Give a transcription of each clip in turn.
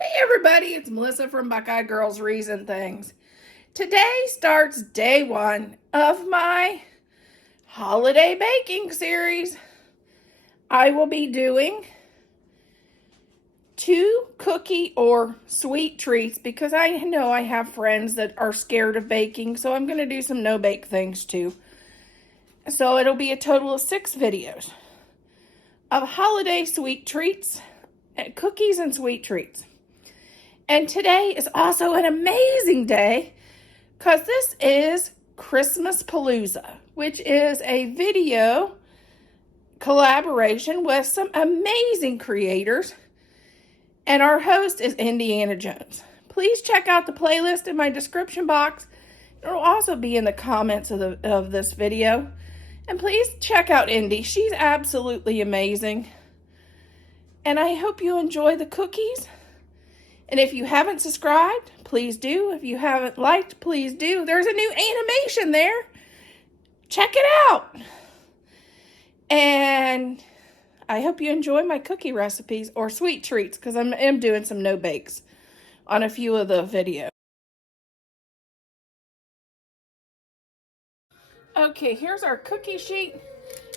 Hey everybody, it's Melissa from Buckeye Girls Reason Things. Today starts day one of my holiday baking series. I will be doing 2 cookie or sweet treats because I know I have friends that are scared of baking, so I'm going to do some no-bake things too. So it'll be a total of 6 videos of holiday sweet treats, cookies and sweet treats. And today is also an amazing day because this is Christmas Palooza, which is a video collaboration with some amazing creators. And our host is Indiana Jones. Please check out the playlist in my description box. It'll also be in the comments of this video. And please check out Indy. She's absolutely amazing. And I hope you enjoy the cookies. And if you haven't subscribed, please do. If you haven't liked, please do. There's a new animation there. Check it out. And I hope you enjoy my cookie recipes or sweet treats because I am doing some no-bakes on a few of the videos. Okay, here's our cookie sheet.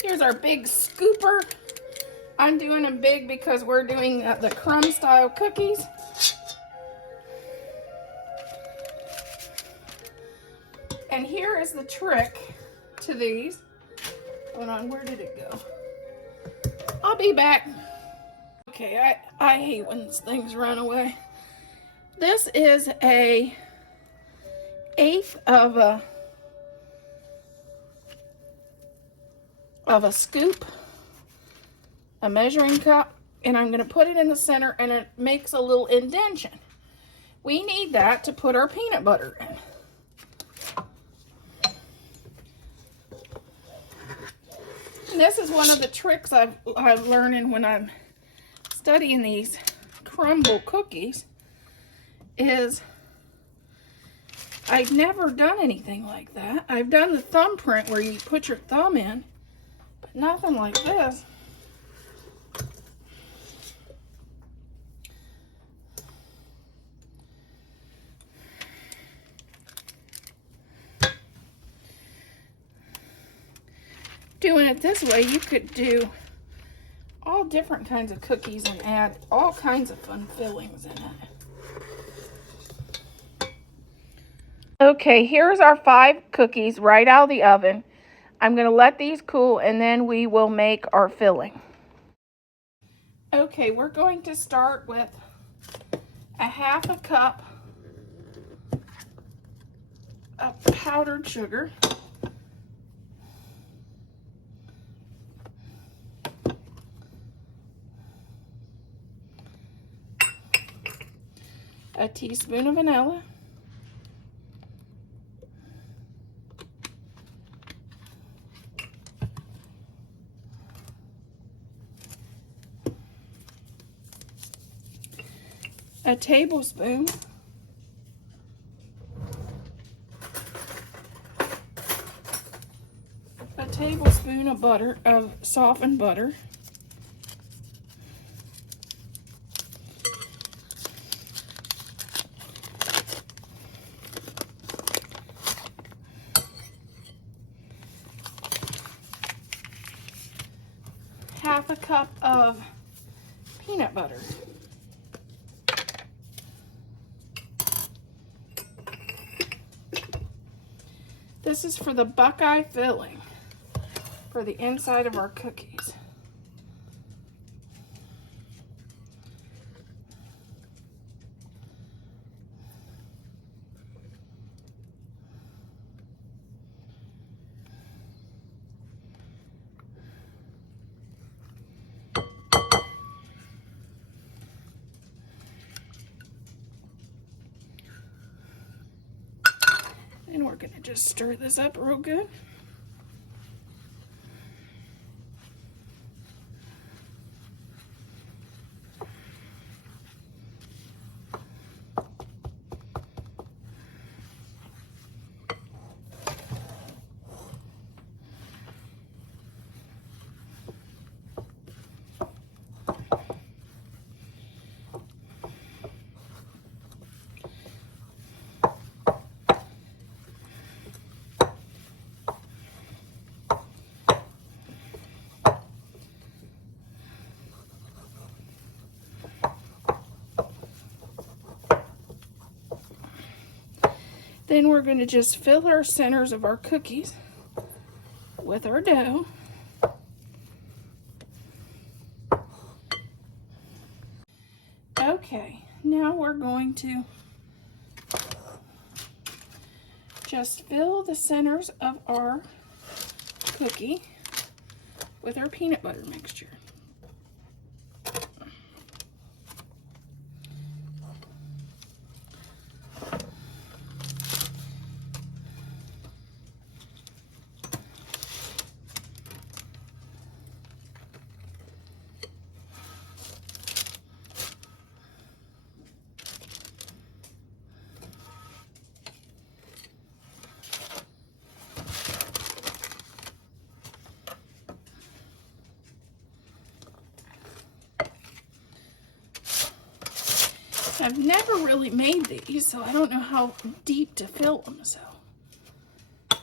Here's our big scooper. I'm doing them big because we're doing the crumb style cookies. And here is the trick to these. Hold on, where did it go? I'll be back. Okay, I hate when things run away. This is a 1/8 of a scoop, a measuring cup, and I'm going to put it in the center and it makes a little indentation. We need that to put our peanut butter in. And this is one of the tricks I'm learning when I'm studying these crumble cookies is I've never done anything like that. I've done the thumbprint where you put your thumb in, but nothing like this. Doing it this way, you could do all different kinds of cookies and add all kinds of fun fillings in it. Okay, here's our 5 cookies right out of the oven. I'm going to let these cool and then we will make our filling. Okay, we're going to start with a 1/2 cup of powdered sugar. A teaspoon of vanilla. A tablespoon of butter, of softened butter. Half a cup of peanut butter. This is for the Buckeye filling for the inside of our cookies. And we're going to just stir this up real good. Then we're going to just fill our centers of our cookies with our dough. Okay, now we're going to just fill the centers of our cookie with our peanut butter mixture. I've never really made these, so I don't know how deep to fill them, so I'm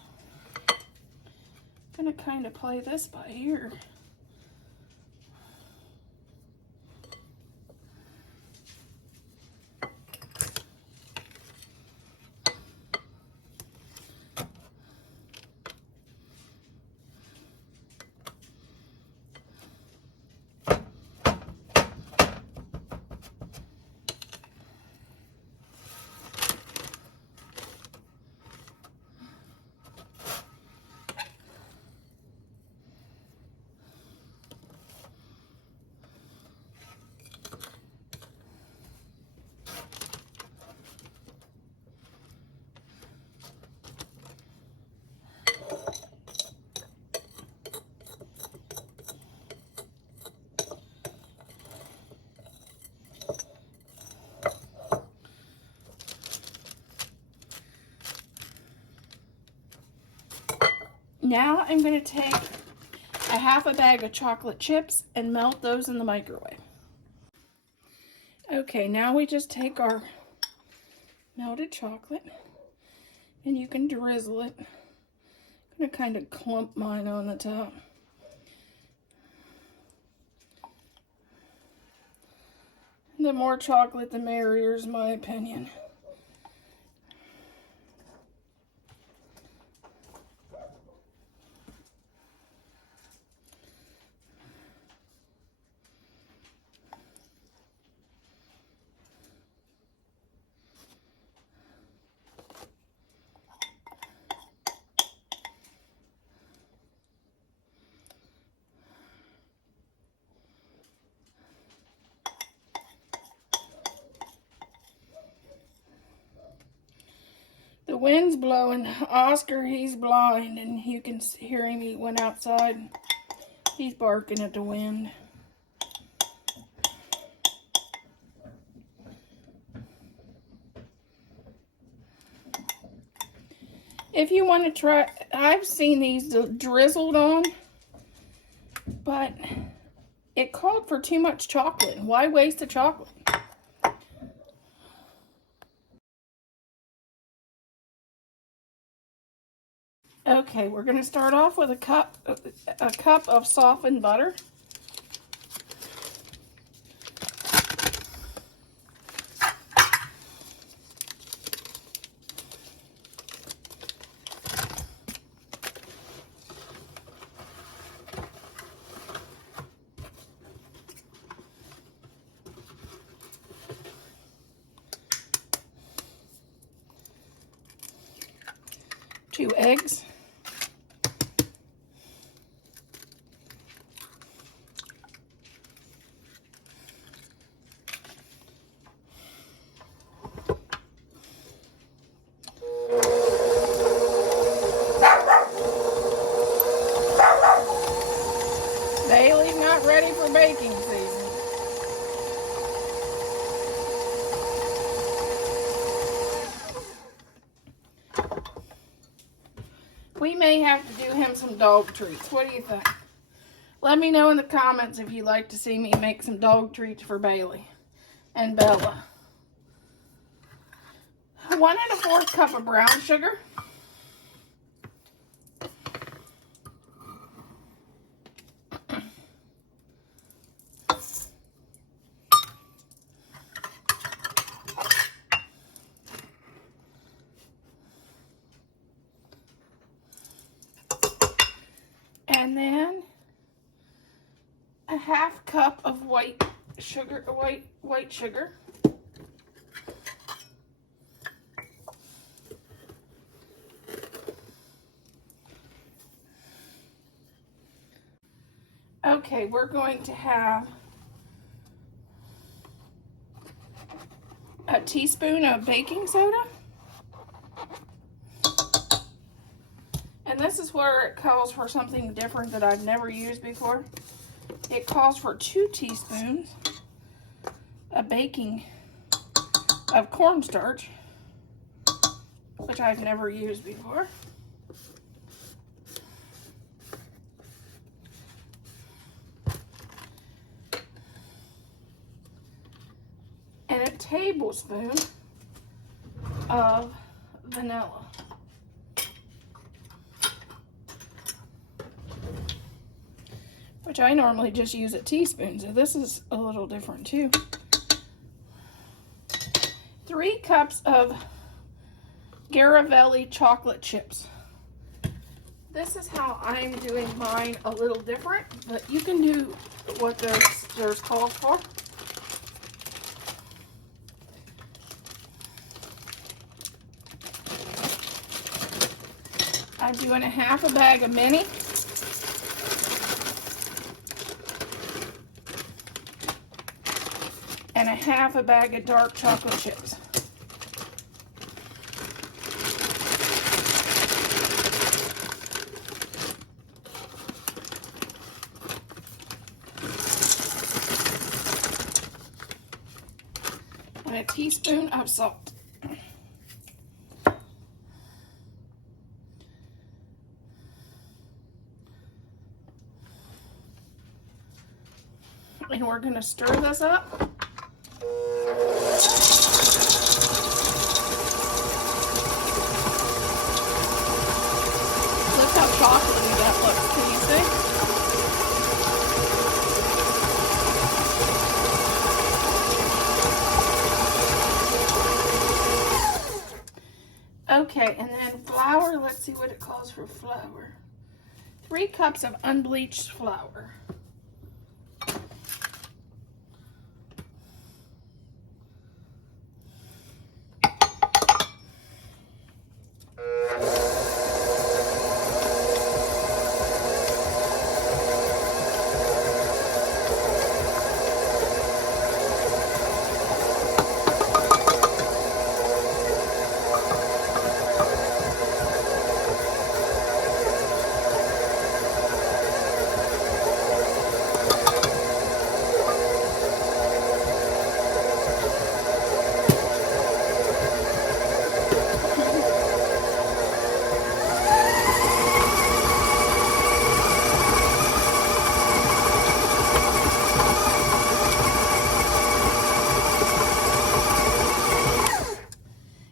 gonna kind of play this by ear. Now I'm going to take a half a bag of chocolate chips and melt those in the microwave. Okay, now we just take our melted chocolate and you can drizzle it. I'm going to kind of clump mine on the top. The more chocolate, the merrier is my opinion. The wind's blowing. Oscar, he's blind, and you can hear him. He went outside. He's barking at the wind. If you want to try, I've seen these drizzled on, but it called for too much chocolate. Why waste the chocolate? Okay, we're going to start off with a cup of softened butter. Two eggs. Bailey's not ready for baking season. We may have to do him some dog treats. What do you think? Let me know in the comments if you'd like to see me make some dog treats for Bailey and Bella. 1 1/4 cup of brown sugar. And then a half cup of white sugar. Okay, we're going to have a teaspoon of baking soda. And this is where it calls for something different that I've never used before. It calls for 2 teaspoons of cornstarch, which I've never used before. And a tablespoon of vanilla. Which I normally just use a teaspoon, so this is a little different too. 3 cups of Garavelli chocolate chips. This is how I'm doing mine a little different, but you can do what there's called for. I'm doing a half a bag of mini. And a half a bag of dark chocolate chips. And a teaspoon of salt. And we're going to stir this up. Look how chocolatey that looks. Can you see? Okay, and then flour. Let's see what it calls for flour. 3 cups of unbleached flour.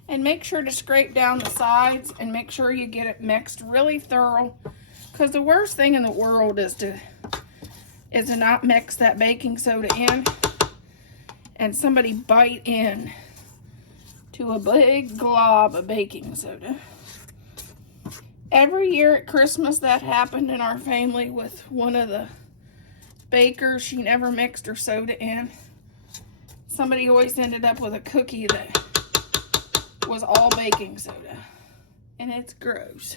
And make sure to scrape down the sides and make sure you get it mixed really thorough, because the worst thing in the world is to not mix that baking soda in and somebody bite in to a big glob of baking soda. Every year at Christmas that happened in our family with one of the bakers. She never mixed her soda in. Somebody always ended up with a cookie that was all baking soda, and it's gross.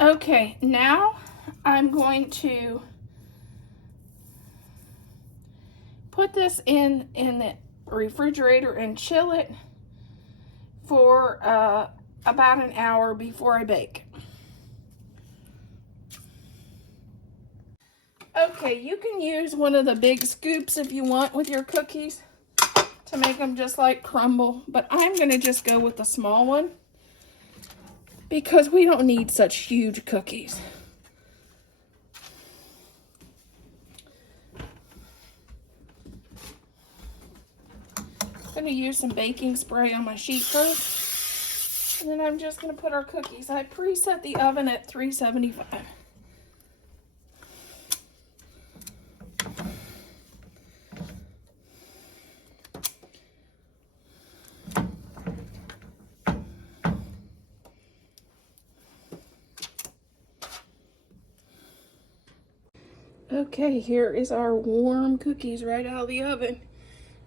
Okay, now I'm going to put this in the refrigerator and chill it for about an hour before I bake. Okay, you can use one of the big scoops if you want with your cookies to make them just like crumble, but I'm going to just go with the small one because we don't need such huge cookies. I'm going to use some baking spray on my sheet first, and then I'm just going to put our cookies. I preset the oven at 375. Okay, here is our warm cookies right out of the oven.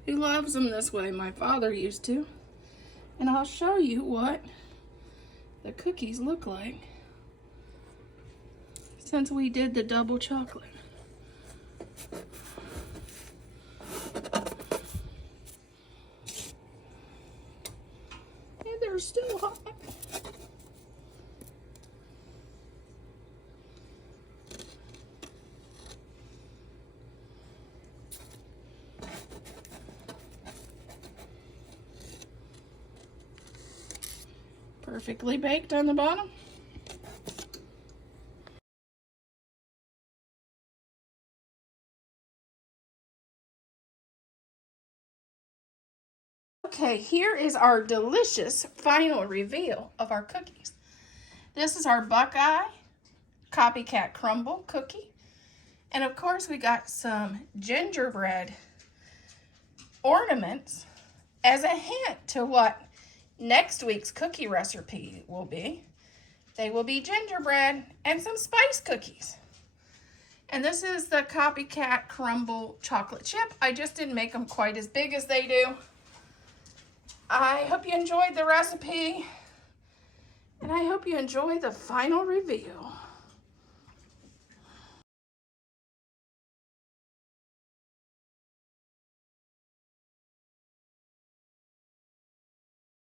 Who loves them this way? My father used to. And I'll show you what the cookies look like since we did the double chocolate. And they're still hot. Perfectly baked on the bottom. Okay, here is our delicious final reveal of our cookies. This is our Buckeye Copycat Crumble cookie. And of course we got some gingerbread ornaments as a hint to what next week's cookie recipe will be. They will be gingerbread and some spice cookies. And this is the Copycat Crumble chocolate chip. I just didn't make them quite as big as they do. I hope you enjoyed the recipe, and I hope you enjoy the final reveal.